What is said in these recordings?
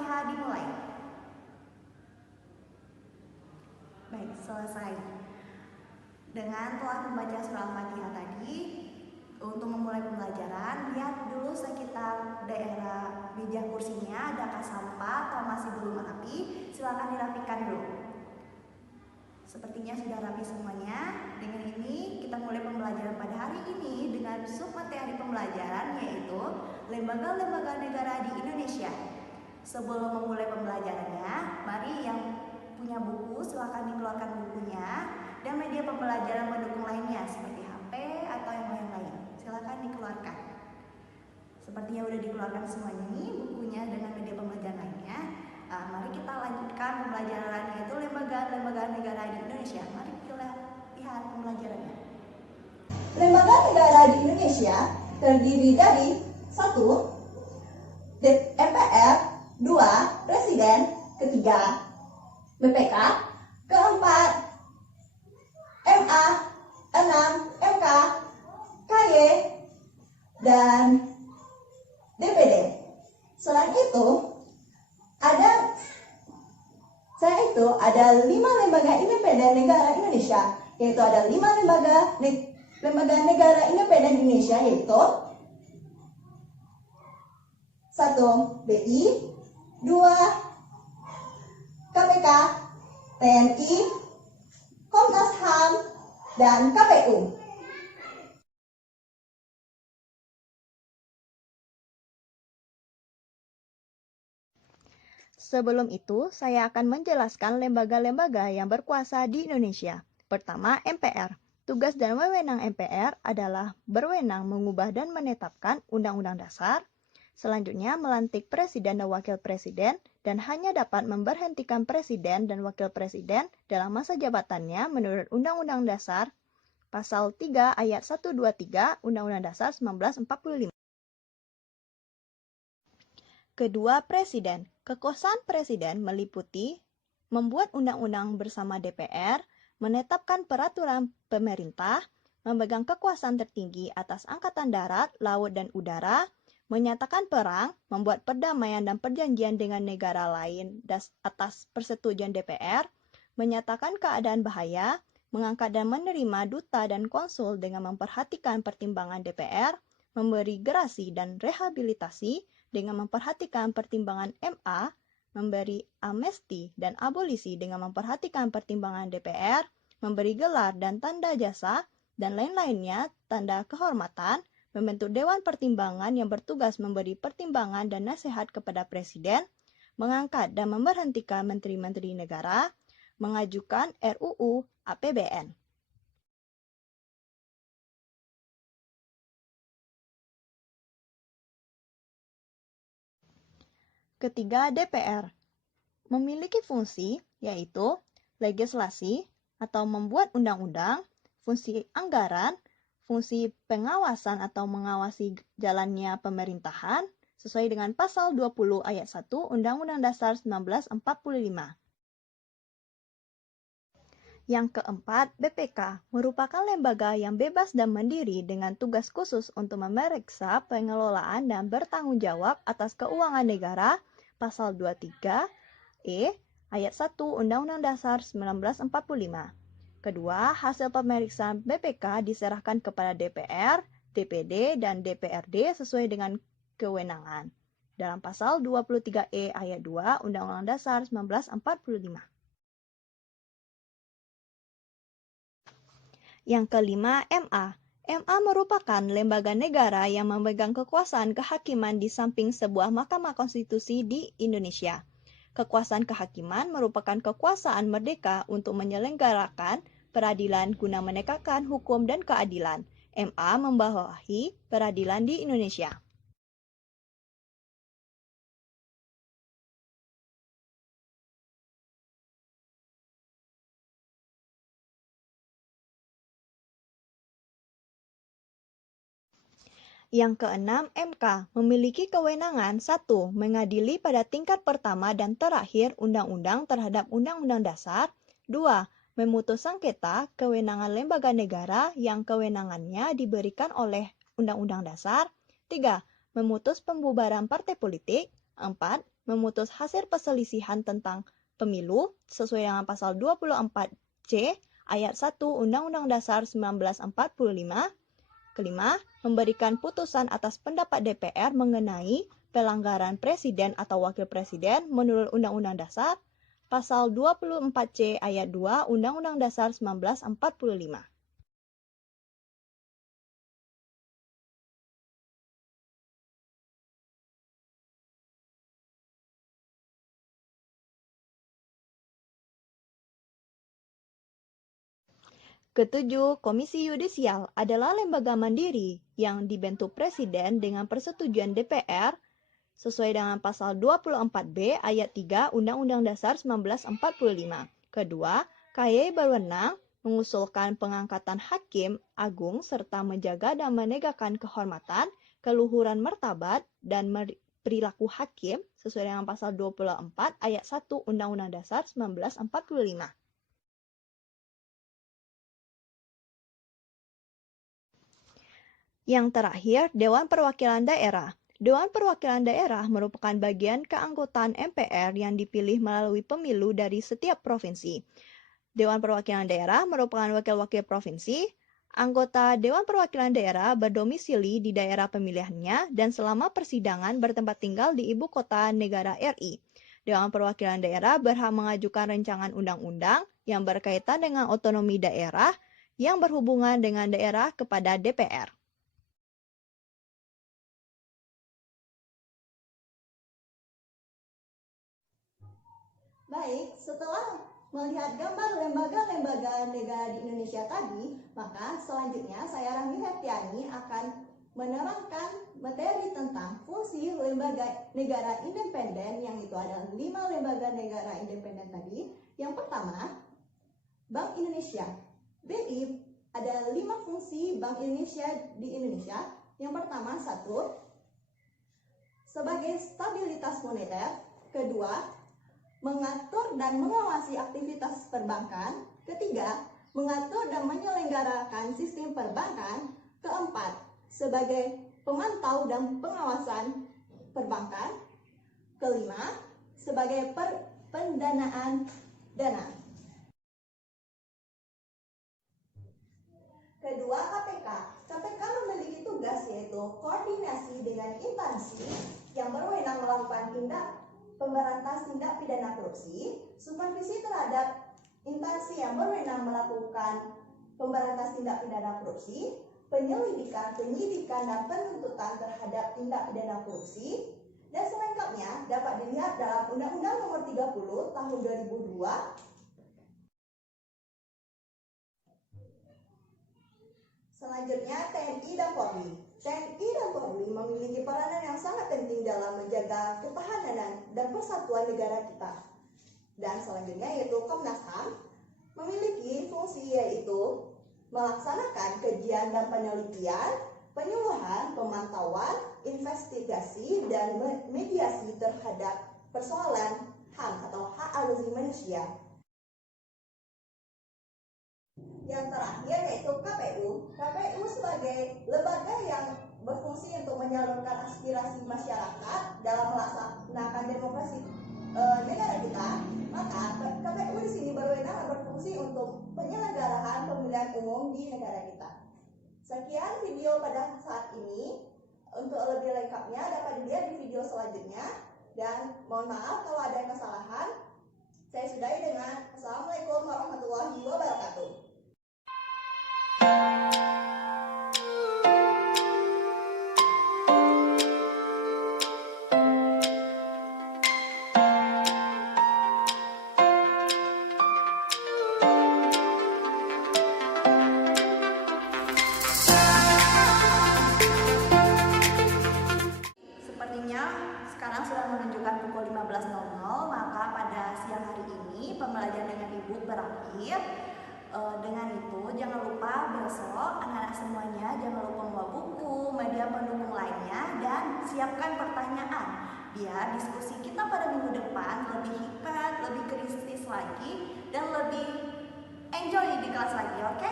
Al-Fatihah dimulai. Baik, selesai. Dengan telah membaca surah Al-Fatihah tadi, untuk memulai pembelajaran, lihat dulu sekitar daerah meja kursinya adakah sampah atau masih belum rapi. Silakan dirapikan dulu. Sepertinya sudah rapi semuanya. Dengan ini kita mulai pembelajaran pada hari ini dengan submateri pembelajaran yaitu lembaga-lembaga negara di Indonesia. Sebelum memulai pembelajarannya, mari yang punya buku silakan dikeluarkan bukunya dan media pembelajaran pendukung lainnya seperti HP atau yang lain-lain. Silakan dikeluarkan. Sepertinya sudah dikeluarkan semuanya nih bukunya dengan media pembelajaran lainnya. Mari kita lanjutkan pembelajaran yaitu lembaga-lembaga negara di Indonesia. Mari kita lihat pembelajarannya. Lembaga negara di Indonesia terdiri dari 1. MPR, 2. Presiden, ketiga BPK, keempat MA, 6. MK, KY, dan DPD. Selain itu, ada 5 lembaga independen negara Indonesia, yaitu ada 5 lembaga negara independen Indonesia, yaitu 1. BI, 2. KPK, TNI, Komnas HAM, dan KPU. Sebelum itu, saya akan menjelaskan lembaga-lembaga yang berkuasa di Indonesia. Pertama, MPR. Tugas dan wewenang MPR adalah berwenang mengubah dan menetapkan Undang-Undang Dasar. Selanjutnya, melantik Presiden dan Wakil Presiden dan hanya dapat memberhentikan Presiden dan Wakil Presiden dalam masa jabatannya menurut Undang-Undang Dasar Pasal 3 Ayat 123 Undang-Undang Dasar 1945. Kedua, Presiden. Kekuasaan Presiden meliputi membuat undang-undang bersama DPR, menetapkan peraturan pemerintah, memegang kekuasaan tertinggi atas angkatan darat, laut, dan udara, menyatakan perang, membuat perdamaian dan perjanjian dengan negara lain atas persetujuan DPR, menyatakan keadaan bahaya, mengangkat dan menerima duta dan konsul dengan memperhatikan pertimbangan DPR, memberi gerasi dan rehabilitasi dengan memperhatikan pertimbangan MA, memberi amnesti dan abolisi dengan memperhatikan pertimbangan DPR, memberi gelar dan tanda jasa, dan lain-lainnya tanda kehormatan, membentuk Dewan Pertimbangan yang bertugas memberi pertimbangan dan nasihat kepada Presiden, mengangkat dan memberhentikan menteri-menteri negara, mengajukan RUU APBN. Ketiga, DPR memiliki fungsi yaitu legislasi atau membuat undang-undang, fungsi anggaran, fungsi pengawasan atau mengawasi jalannya pemerintahan sesuai dengan pasal 20 ayat 1 Undang-Undang Dasar 1945. Yang keempat, BPK merupakan lembaga yang bebas dan mandiri dengan tugas khusus untuk memeriksa pengelolaan dan bertanggung jawab atas keuangan negara Pasal 23 ayat 1 Undang-Undang Dasar 1945. Kedua, hasil pemeriksaan BPK diserahkan kepada DPR, DPD, dan DPRD sesuai dengan kewenangan dalam Pasal 23 ayat 2 Undang-Undang Dasar 1945. Yang kelima, MA. MA merupakan lembaga negara yang memegang kekuasaan kehakiman di samping sebuah Mahkamah Konstitusi di Indonesia. Kekuasaan kehakiman merupakan kekuasaan merdeka untuk menyelenggarakan peradilan guna menegakkan hukum dan keadilan. MA membawahi peradilan di Indonesia. Yang keenam, MK memiliki kewenangan 1. Mengadili pada tingkat pertama dan terakhir undang-undang terhadap undang-undang dasar. 2. Memutus sengketa kewenangan lembaga negara yang kewenangannya diberikan oleh undang-undang dasar. 3. Memutus pembubaran partai politik. 4. memutus hasil perselisihan tentang pemilu sesuai dengan pasal 24C ayat 1 Undang-Undang Dasar 1945. Kelima, memberikan putusan atas pendapat DPR mengenai pelanggaran presiden atau wakil presiden menurut Undang-Undang Dasar pasal 24C ayat 2 Undang-Undang Dasar 1945. Ketujuh, Komisi Yudisial adalah lembaga mandiri yang dibentuk Presiden dengan persetujuan DPR sesuai dengan pasal 24B ayat 3 Undang-Undang Dasar 1945. Kedua, KY berwenang mengusulkan pengangkatan hakim agung serta menjaga dan menegakkan kehormatan, keluhuran martabat, dan perilaku hakim sesuai dengan pasal 24 ayat 1 Undang-Undang Dasar 1945. Yang terakhir, Dewan Perwakilan Daerah. Dewan Perwakilan Daerah merupakan bagian keanggotaan MPR yang dipilih melalui pemilu dari setiap provinsi. Dewan Perwakilan Daerah merupakan wakil-wakil provinsi. Anggota Dewan Perwakilan Daerah berdomisili di daerah pemilihannya dan selama persidangan bertempat tinggal di ibu kota negara RI. Dewan Perwakilan Daerah berhak mengajukan rancangan undang-undang yang berkaitan dengan otonomi daerah yang berhubungan dengan daerah kepada DPR. Baik, setelah melihat gambar lembaga-lembaga negara di Indonesia tadi, maka selanjutnya saya Rahmi Hetiani akan menerangkan materi tentang fungsi lembaga negara independen, yang itu ada 5 lembaga negara independen tadi. Yang pertama, Bank Indonesia. BI ada 5 fungsi Bank Indonesia di Indonesia. Yang pertama, 1, sebagai stabilitas moneter. Kedua, mengatur dan mengawasi aktivitas perbankan. Ketiga, mengatur dan menyelenggarakan sistem perbankan. Keempat, sebagai pemantau dan pengawasan perbankan. Kelima, sebagai pendanaan dana. Kedua, KPK. KPK memiliki tugas yaitu koordinasi dengan instansi yang berwenang melakukan pemberantas tindak pidana korupsi, supervisi terhadap instansi yang berwenang melakukan pemberantas tindak pidana korupsi, penyelidikan, penyidikan, dan penuntutan terhadap tindak pidana korupsi, dan selengkapnya dapat dilihat dalam Undang-Undang Nomor 30 Tahun 2002. Selanjutnya, TNI dan Polri. TNI dan Polri memiliki peranan yang sangat penting dalam menjaga ketahanan dan persatuan negara kita. Dan selanjutnya yaitu Komnas HAM memiliki fungsi yaitu melaksanakan kajian dan penelitian, penyuluhan, pemantauan, investigasi, dan mediasi terhadap persoalan HAM atau hak asasi manusia. Yang terakhir yaitu KPU. KPU sebagai lembaga yang berfungsi untuk menyalurkan aspirasi masyarakat dalam melaksanakan demokrasi negara kita. Maka KPU di sini berwenang dan berfungsi untuk penyelenggaraan pemilihan umum di negara kita. Sekian video pada saat ini. Untuk lebih lengkapnya dapat dilihat di video selanjutnya. Dan mohon maaf kalau ada kesalahan. Saya sudahi dengan Assalamualaikum warahmatullahi wabarakatuh. Sepertinya sekarang sudah menunjukkan pukul 15.00, maka pada siang hari ini pembelajaran dengan Ibu berakhir. Dengan itu jangan lupa besok anak-anak semuanya jangan lupa membawa buku, media pendukung lainnya, dan siapkan pertanyaan biar diskusi kita pada minggu depan lebih hebat, lebih kritis lagi, dan lebih enjoy di kelas lagi, oke?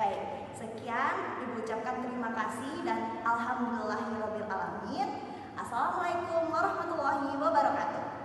Baik, sekian Ibu ucapkan terima kasih dan alhamdulillahirabbil alamin. Assalamualaikum warahmatullahi wabarakatuh.